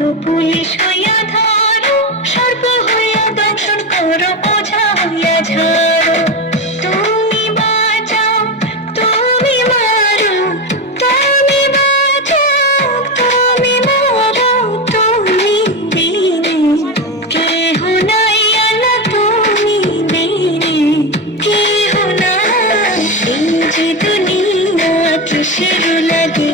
করো, পুলিশ হইয়া ধরো, সর্প হইয়া দংশন করো, ওঝা হইয়া ঝাড়ো। তুমি বাঁচাও, তুমি মারো, তুমি বাঁচাও, তুমি মারো, তুমি দিনে কেহ নাই আল্লাহ, তুমি দিনে কেহ নাই। এই যে দুনিয়া কিসের লাগে